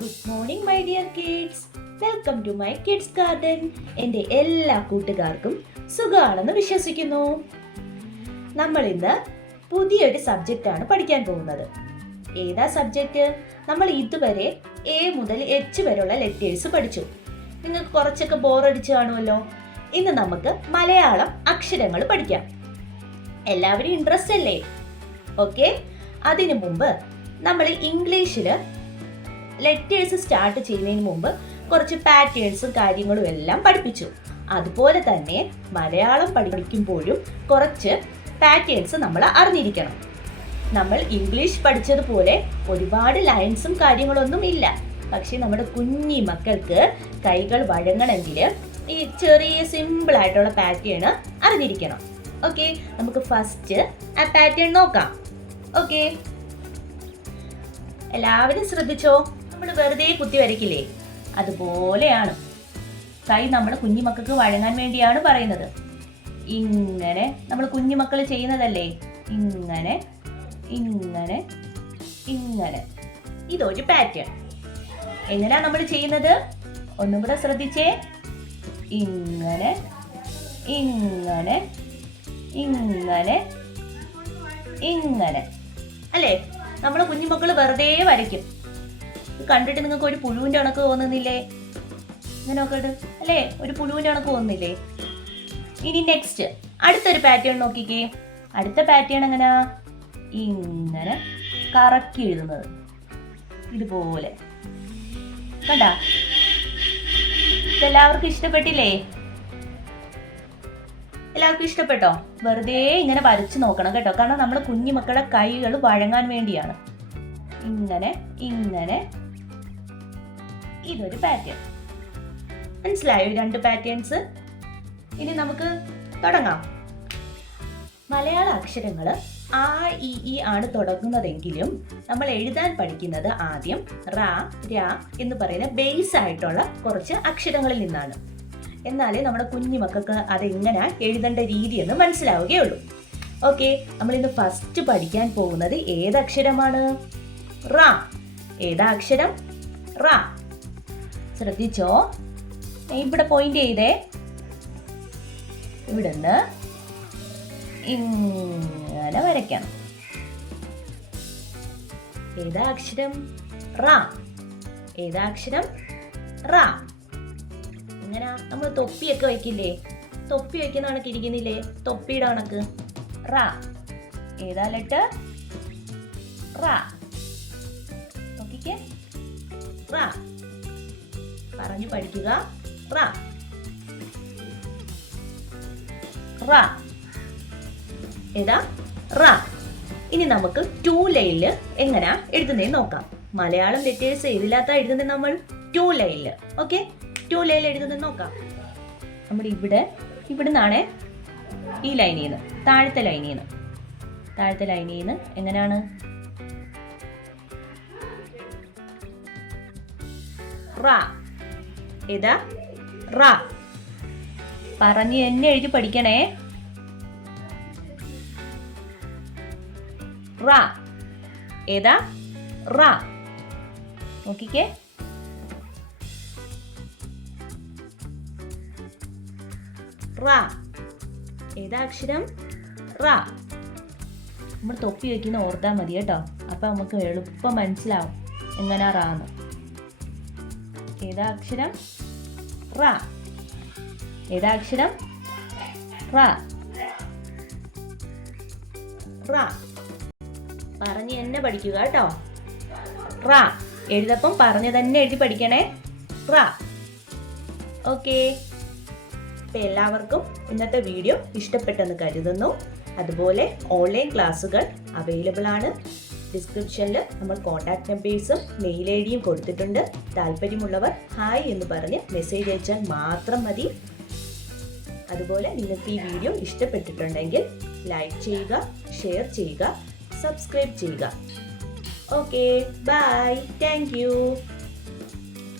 Good morning my dear kids welcome to my kids garden എന്റെ എല്ലാ കൂട്ടുകാർക്കും സുഖമാണെന്ന് വിശ്വസിക്കുന്നു. നമ്മൾ ഇന്ന് പുതിയൊരു ആണ് പഠിക്കാൻ പോകുന്നത്. ഏതാ സബ്ജക്റ്റ് നമ്മൾ ഇതുവരെ എ മുതൽ എച്ച് വരെയുള്ള ലെറ്റേഴ്സ് പഠിച്ചു. നിങ്ങൾക്ക് കുറച്ചൊക്കെ ബോറടിച്ച് കാണുമല്ലോ. ഇന്ന് നമുക്ക് മലയാളം അക്ഷരങ്ങൾ പഠിക്കാം. എല്ലാവരും ഇൻട്രസ്റ്റ് അല്ലേ? ഓക്കെ അതിനു മുമ്പ് നമ്മൾ ഇംഗ്ലീഷിൽ ലെറ്റേഴ്സ് സ്റ്റാർട്ട് ചെയ്യുന്നതിന് മുമ്പ് കുറച്ച് പാറ്റേൺസും കാര്യങ്ങളും എല്ലാം പഠിപ്പിച്ചു. അതുപോലെ തന്നെ മലയാളം പഠിക്കുമ്പോഴും കുറച്ച് പാറ്റേൺസ് നമ്മൾ അറിഞ്ഞിരിക്കണം. നമ്മൾ ഇംഗ്ലീഷ് പഠിച്ചതുപോലെ ഒരുപാട് ലൈൻസും കാര്യങ്ങളൊന്നും ഇല്ല. പക്ഷേ നമ്മുടെ കുഞ്ഞി മക്കൾക്ക് കൈകൾ വഴങ്ങണമെങ്കിൽ ഈ ചെറിയ സിമ്പിൾ ആയിട്ടുള്ള പാറ്റേൺ അറിഞ്ഞിരിക്കണം. ഓക്കെ നമുക്ക് ഫസ്റ്റ് ആ പാറ്റേൺ നോക്കാം. ഓക്കെ എല്ലാവരും ശ്രദ്ധിച്ചോ? നമ്മൾ വെറുതെ കുത്തി വരയ്ക്കില്ലേ? അതുപോലെയാണ്. കൈ നമ്മൾ കുഞ്ഞുമക്കൾക്ക് വഴങ്ങാൻ വേണ്ടിയാണ് പറയുന്നത്. ഇങ്ങനെ നമ്മൾ കുഞ്ഞുമക്കൾ ചെയ്യുന്നതല്ലേ? ഇങ്ങനെ ഇങ്ങനെ ഇങ്ങനെ. ഇതൊരു പാറ്റേൺ എങ്ങനെയാ നമ്മൾ ചെയ്യുന്നത്? ഒന്നും കൂടെ ശ്രദ്ധിച്ചേ. ഇങ്ങനെ ഇങ്ങനെ ഇങ്ങനെ ഇങ്ങനെ. അല്ലേ? നമ്മൾ കുഞ്ഞുമക്കൾ വെറുതെ വരയ്ക്കും. ഇത് കണ്ടിട്ട് നിങ്ങൾക്ക് ഒരു പുഴുവിന്റെ കണക്ക് തോന്നുന്നില്ലേ? ഇങ്ങനെ നോക്കട്ട് അല്ലേ? ഒരു പുഴുവിന്റെ കണക്ക് തോന്നുന്നില്ലേ? ഇനി നെക്സ്റ്റ് അടുത്തൊരു പാറ്റേൺ നോക്കിക്കേ. അടുത്ത പാറ്റേൺ എങ്ങനെയാ ഇങ്ങനെ കറക്കി എഴുതുന്നത്. ഇതുപോലെ. കണ്ട? ഇതെല്ലാവർക്കും ഇഷ്ടപ്പെട്ടില്ലേ? എല്ലാവർക്കും ഇഷ്ടപ്പെട്ടോ? വെറുതെ ഇങ്ങനെ വരച്ചു നോക്കണം കേട്ടോ. കാരണം നമ്മുടെ കുഞ്ഞു മക്കളുടെ കൈകൾ വഴങ്ങാൻ വേണ്ടിയാണ്. ഇങ്ങനെ ഇങ്ങനെ ഇതൊരു പാറ്റേൺ മനസ്സിലായോ രണ്ട് പാറ്റേൺസ് ഇനി നമുക്ക് തുടങ്ങാം. മലയാള അക്ഷരങ്ങൾ ആ ഇ ഇ ആണ് തുടങ്ങുന്നതെങ്കിലും നമ്മൾ എഴുതാൻ പഠിക്കുന്നത് ആദ്യം റ ര എന്ന് പറയുന്ന ബേസ് ആയിട്ടുള്ള കുറച്ച് അക്ഷരങ്ങളിൽ നിന്നാണ്. എന്നാലേ നമ്മുടെ കുഞ്ഞു മക്കൾക്ക് അതെങ്ങനെ എഴുതേണ്ട രീതി എന്ന് മനസ്സിലാവുകയുള്ളൂ. ഓക്കെ നമ്മൾ ഇന്ന് ഫസ്റ്റ് പഠിക്കാൻ പോകുന്നത് ഏതക്ഷരമാണ്? റ. ഏതാ അക്ഷരം? റ. ശ്രദ്ധിച്ചോ? ഇവിടെ പോയിന്റ് ചെയ്തേ. ഇവിടുന്ന് ഇങ്ങനെ വരയ്ക്കണം ഏതാ അക്ഷരം? റ. ഏതാ അക്ഷരം? റ. ഇങ്ങനെ നമ്മൾ തൊപ്പിയൊക്കെ വയ്ക്കില്ലേ? തൊപ്പി വയ്ക്കുന്ന കണക്ക് ഇരിക്കുന്നില്ലേ? തൊപ്പിയുടെ കണക്ക്. റ. ഏതാ ലെട്ട് റ. നോക്കിക്കേ. റ. പറഞ്ഞു പഠിക്കുക. റ. റ. റ. ഇനി നമുക്ക് ടു ലൈനിൽ എങ്ങനെയാ എഴുതുന്നതെന്ന് നോക്കാം. മലയാളം ലെറ്റേഴ്സ് ഏതില്ലാത്ത എഴുതുന്നത് നമ്മൾ? ടു ലൈനിൽ ഓക്കെ ടു ലൈനിൽ എഴുതുന്നത് നോക്കാം. നമ്മൾ ഇവിടെ ഇവിടെ നിന്നാണ് ഈ ലൈനിൽ നിന്ന് താഴത്തെ ലൈനിൽ നിന്ന് താഴത്തെ ലൈനിൽ നിന്ന് എങ്ങനെയാണ് റ. ഏതാ? റ. പറഞ്ഞ് എന്നെ എഴുതി പഠിക്കണേ. റ. ഏതാ? റ. നോക്കിക്കേ. റ. ഏതാ അക്ഷരം? റ. നമ്മൾ തൊപ്പി വെക്കുന്ന ഓർത്താൽ മതി കേട്ടോ. അപ്പൊ നമുക്ക് എളുപ്പം മനസ്സിലാവും എങ്ങനെ റാന്ന് ഏതാ അക്ഷരം റ. ഏതാ അക്ഷരം റ. റ. പറഞ്ഞ് തന്നെ പഠിക്കുക കേട്ടോ. റ. എഴുതപ്പം പറഞ്ഞു തന്നെ എഴുതി പഠിക്കണേ. റ. ഓക്കേ. ഇപ്പം എല്ലാവർക്കും ഇന്നത്തെ വീഡിയോ ഇഷ്ടപ്പെട്ടെന്ന് കരുതുന്നു. അതുപോലെ ഓൺലൈൻ ക്ലാസ്സുകൾ അവൈലബിൾ ആണ്. ഡിസ്ക്രിപ്ഷനിൽ നമ്മൾ കോൺടാക്ട് നമ്പേഴ്സും മെയിൽ ഐ ഡിയും കൊടുത്തിട്ടുണ്ട്. താല്പര്യമുള്ളവർ ഹായ് എന്ന് പറഞ്ഞ് മെസ്സേജ് അയച്ചാൽ മാത്രം മതി. അതുപോലെ നിങ്ങൾക്ക് ഈ വീഡിയോ ഇഷ്ടപ്പെട്ടിട്ടുണ്ടെങ്കിൽ ലൈക്ക് ചെയ്യുക ഷെയർ ചെയ്യുക സബ്സ്ക്രൈബ് ചെയ്യുക. Okay bye thank